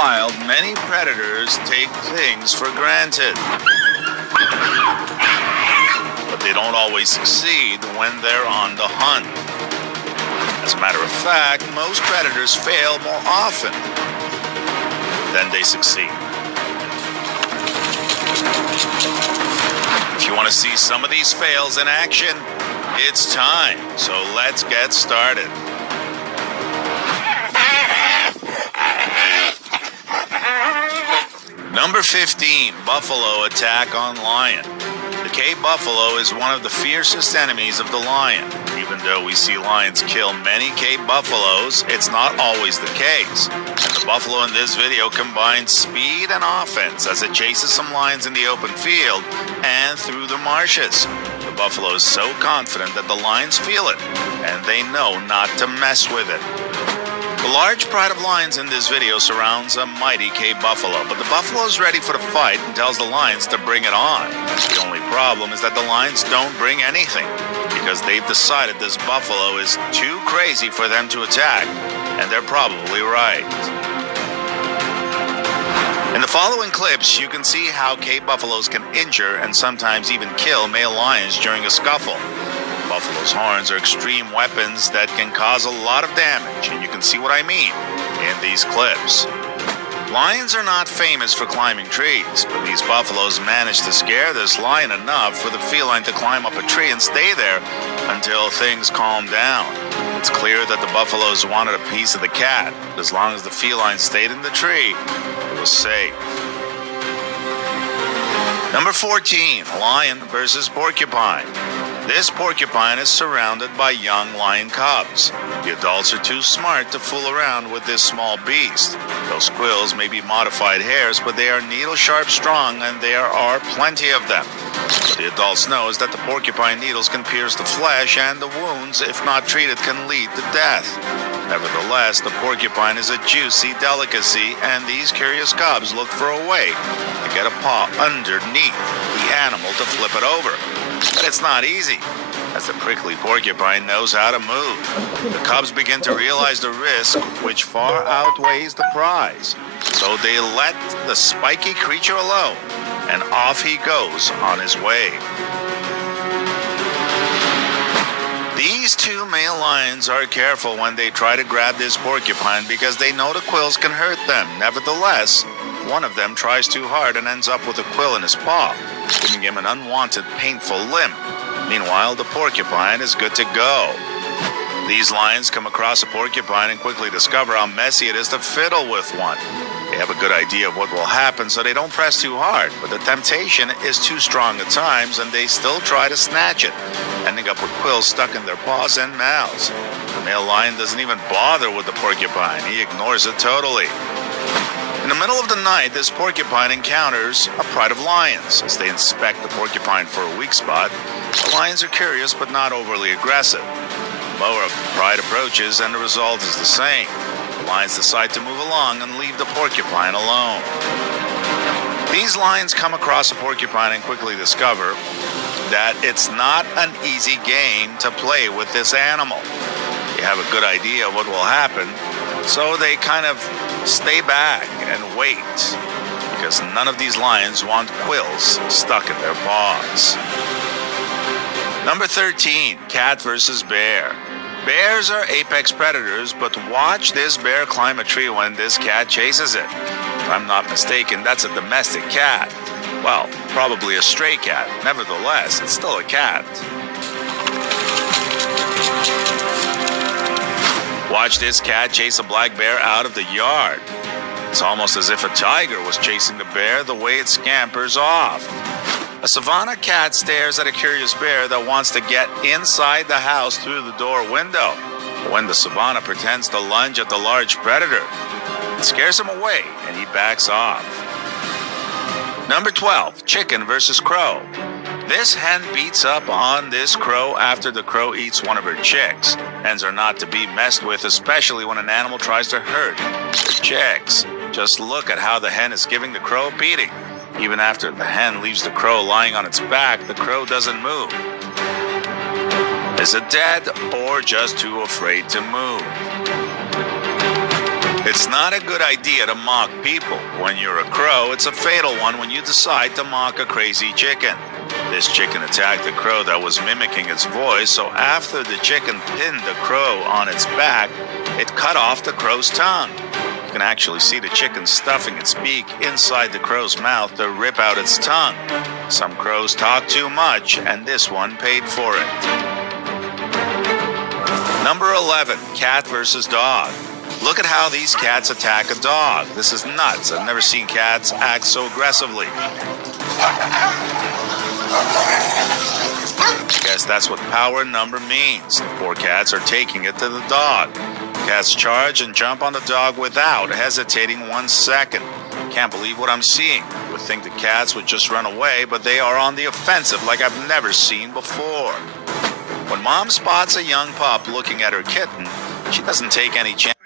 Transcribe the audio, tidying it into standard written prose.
wild, many predators take things for granted. But they don't always succeed when they're on the hunt. As a matter of fact, most predators fail more often than they succeed. If you want to see some of these fails in action, it's time. So let's get started. Number 15, buffalo attack on lion. The Cape buffalo is one of the fiercest enemies of the lion. Even though we see lions kill many Cape buffaloes, it's not always the case. And the buffalo in this video combines speed and offense as it chases some lions in the open field and through the marshes. The buffalo is so confident that the lions feel it, and they know not to mess with it. The large pride of lions in this video surrounds a mighty Cape buffalo, but the buffalo is ready for the fight and tells the lions to bring it on. The only problem is that the lions don't bring anything, because they've decided this buffalo is too crazy for them to attack, and they're probably right. In the following clips, you can see how Cape buffaloes can injure and sometimes even kill male lions during a scuffle. Buffalo's horns are extreme weapons that can cause a lot of damage, and you can see what I mean in these clips. Lions are not famous for climbing trees, but these buffaloes managed to scare this lion enough for the feline to climb up a tree and stay there until things calmed down. It's clear that the buffaloes wanted a piece of the cat, but as long as the feline stayed in the tree, it was safe. Number 14, lion versus porcupine. This porcupine is surrounded by young lion cubs. The adults are too smart to fool around with this small beast. Those quills may be modified hairs, but they are needle-sharp strong, and there are plenty of them. What the adults know is that the porcupine needles can pierce the flesh, and the wounds, if not treated, can lead to death. Nevertheless, the porcupine is a juicy delicacy, and these curious cubs look for a way to get a paw underneath the animal to flip it over. But it's not easy, as the prickly porcupine knows how to move. The cubs begin to realize the risk, which far outweighs the prize. So they let the spiky creature alone, and off he goes on his way. These two male lions are careful when they try to grab this porcupine because they know the quills can hurt them. Nevertheless, one of them tries too hard and ends up with a quill in his paw, giving him an unwanted, painful limp. Meanwhile, the porcupine is good to go. These lions come across a porcupine and quickly discover how messy it is to fiddle with one. They have a good idea of what will happen, so they don't press too hard, but the temptation is too strong at times, and they still try to snatch it, ending up with quills stuck in their paws and mouths. The male lion doesn't even bother with the porcupine. He ignores it totally. In the middle of the night, this porcupine encounters a pride of lions. As they inspect the porcupine for a weak spot, the lions are curious but not overly aggressive. The mower of pride approaches, and the result is the same. The lions decide to move along and leave the porcupine alone. These lions come across a porcupine and quickly discover that it's not an easy game to play with this animal. They have a good idea of what will happen, so they kind of stay back and wait, because none of these lions want quills stuck in their paws. Number 13, cat versus bear. Bears are apex predators, but watch this bear climb a tree when this cat chases it. If I'm not mistaken, that's a domestic cat. Well, probably a stray cat. Nevertheless, it's still a cat. Watch this cat chase a black bear out of the yard. It's almost as if a tiger was chasing the bear the way it scampers off. A savanna cat stares at a curious bear that wants to get inside the house through the door window. When the savanna pretends to lunge at the large predator, it scares him away and he backs off. Number 12, chicken versus crow. This hen beats up on this crow after the crow eats one of her chicks. Hens are not to be messed with, especially when an animal tries to hurt the chicks. Just look at how the hen is giving the crow a beating. Even after the hen leaves the crow lying on its back, the crow doesn't move. Is it dead or just too afraid to move? It's not a good idea to mock people. When you're a crow, it's a fatal one when you decide to mock a crazy chicken. This chicken attacked the crow that was mimicking its voice, so after the chicken pinned the crow on its back, it cut off the crow's tongue. You can actually see the chicken stuffing its beak inside the crow's mouth to rip out its tongue. Some crows talk too much, and this one paid for it. Number 11, cat versus dog. Look at how these cats attack a dog. This is nuts. I've never seen cats act so aggressively. Guess that's what power number means. The 4 cats are taking it to the dog. Cats charge and jump on the dog without hesitating 1 second. Can't believe what I'm seeing. You would think the cats would just run away, but they are on the offensive like I've never seen before. When mom spots a young pup looking at her kitten, she doesn't take any chance.